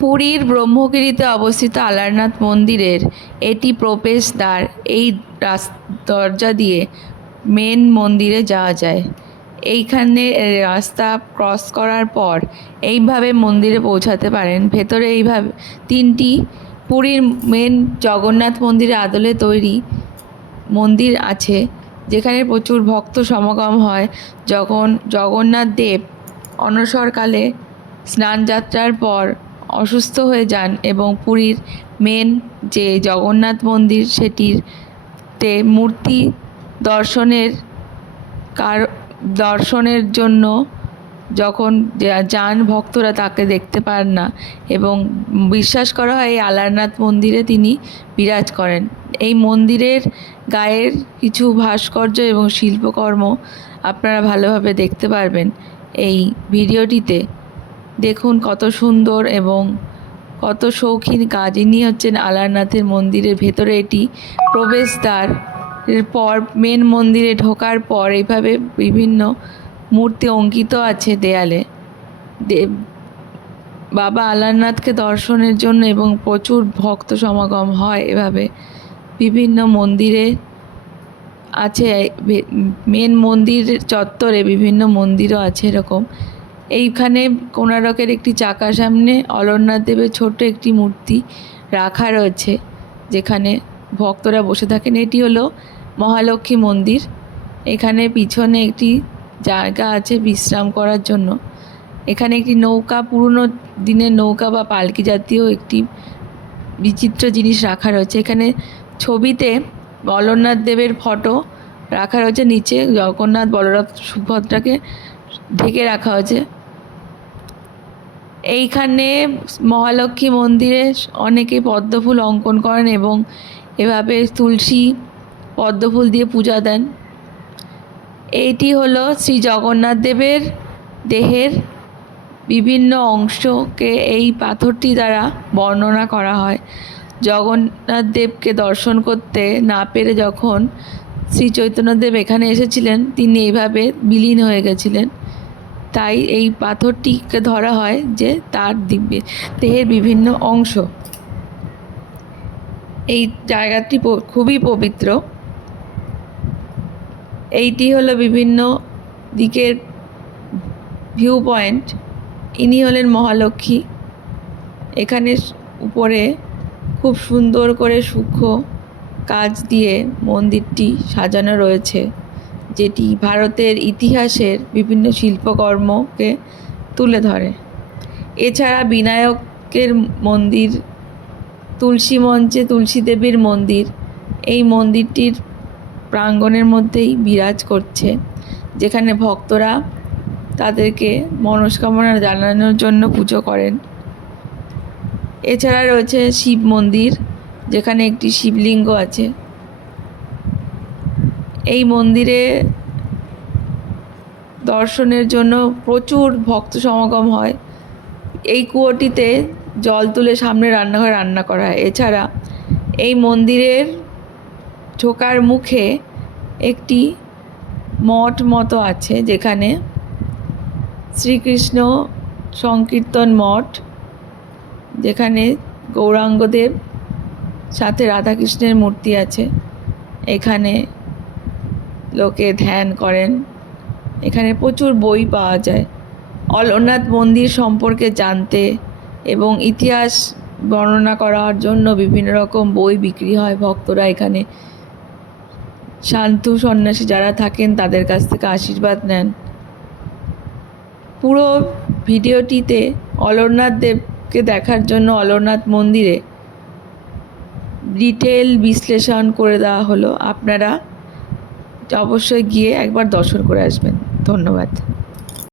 পুরীর ব্রহ্মগিরিতে অবস্থিত আলারনাথ মন্দিরের এটি প্রবেশদ্বার। এই দরজা দিয়ে মেন মন্দিরে যাওয়া যায়। এইখানে রাস্তা ক্রস করার পর এইভাবে মন্দিরে পৌঁছাতে পারেন। ভেতরে এইভাবে তিনটি পুরীর মেন জগন্নাথ মন্দিরের আদলে তৈরি মন্দির আছে, যেখানে প্রচুর ভক্ত সমাগম হয়। যখন জগন্নাথ দেব অনসরকালে স্নানযাত্রার পর অসুস্থ হয়ে যান এবং পুরীর মেন যে জগন্নাথ মন্দির সেটিতে মূর্তি দর্শনের জন্য যখন যান ভক্তরা, তাকে দেখতে পান না এবং বিশ্বাস করা হয় এই আলারনাথ মন্দিরে তিনি বিরাজ করেন। এই মন্দিরের গায়ের কিছু ভাস্কর্য এবং শিল্পকর্ম আপনারা ভালোভাবে দেখতে পারবেন এই ভিডিওটিতে। দেখুন কত সুন্দর এবং কত শৌখিন কাজ। ইনি হচ্ছেন আলারনাথের মন্দিরের ভেতরে এটি প্রবেশদ্বার। এরপর মেন মন্দিরে ঢোকার পর এইভাবে বিভিন্ন মূর্তি অঙ্কিত আছে দেয়ালে। বাবা আলারনাথকে দর্শনের জন্য এবং প্রচুর ভক্ত সমাগম হয় এভাবে বিভিন্ন মন্দিরে আছে। মেন মন্দির চত্বরে বিভিন্ন মন্দিরও আছে এরকম। এইখানে কোণারকের একটি চাকার সামনে অলারনাথ দেবের ছোট্ট একটি মূর্তি রাখা রয়েছে, যেখানে ভক্তরা বসে থাকেন। এটি হলো মহালক্ষ্মী মন্দির। এখানে পিছনে একটি জায়গা আছে বিশ্রাম করার জন্য। এখানে একটি নৌকা, পুরনো দিনের নৌকা বা পালকি জাতীয় একটি বিচিত্র জিনিস রাখা রয়েছে। এখানে ছবিতে অলারনাথ দেবের ফটো রাখা রয়েছে, নিচে জগন্নাথ বলরাম সুভদ্রাকে ঢেকে রাখা হয়েছে। এইখানে মহালক্ষ্মী মন্দিরে অনেকে পদ্মফুল অঙ্কন করেন এবং এভাবে তুলসী পদ্মফুল দিয়ে পূজা দেন। এইটি হলো শ্রী জগন্নাথ দেবের দেহের বিভিন্ন অংশকে এই পাথরটি দ্বারা বর্ণনা করা হয়। জগন্নাথ দেবকে দর্শন করতে না পেরে যখন শ্রী চৈতন্যদেব এখানে এসেছিলেন, তিনি এইভাবে বিলীন হয়ে গেছিলেন। তাই এই পাথরটিকে ধরা হয় যে তার দেহের বিভিন্ন অংশ। এই জায়গাটি খুবই পবিত্র। এইটি হলো বিভিন্ন দিকের ভিউ পয়েন্ট। ইনি হলেন মহালক্ষ্মী। এখানে উপরে খুব সুন্দর করে সূক্ষ্ম কাজ দিয়ে মন্দিরটি সাজানো রয়েছে, যেটি ভারতের ইতিহাসের বিভিন্ন শিল্পকর্মকে তুলে ধরে। এছাড়া বিনায়কের মন্দির, তুলসী মঞ্চে তুলসী দেবীর মন্দির এই মন্দিরটির প্রাঙ্গণের মধ্যেই বিরাজ করছে, যেখানে ভক্তরা তাদেরকে মনস্কামনা জানানোর জন্য পুজো করেন। এছাড়া রয়েছে শিব মন্দির, যেখানে একটি শিবলিঙ্গ আছে। এই মন্দিরে দর্শনের জন্য প্রচুর ভক্ত সমাগম হয়। এই কুয়োটিতে জল তুলে সামনে রান্নাঘরে রান্না করা হয়। এছাড়া এই মন্দিরের ঢোকার মুখে একটি মঠ মতো আছে, যেখানে শ্রীকৃষ্ণ সংকীর্তন মঠ, যেখানে গৌরাঙ্গদেব সাথে রাধাকৃষ্ণের মূর্তি আছে। এখানে লোকে ধ্যান করেন। এখানে প্রচুর বই পাওয়া যায়। অলারনাথ মন্দির সম্পর্কে জানতে এবং ইতিহাস বর্ণনা করার জন্য বিভিন্ন রকম বই বিক্রি হয়। ভক্তরা এখানে সাধু সন্ন্যাসী যারা থাকেন তাদের কাছ থেকে আশীর্বাদ নেন। পুরো ভিডিওটিতে অলারনাথ দেবকে দেখার জন্য অলারনাথ মন্দিরে ডিটেল বিশ্লেষণ করে দেওয়া হলো। আপনারা অবশ্যই গিয়ে একবার দর্শন করে আসবেন। ধন্যবাদ।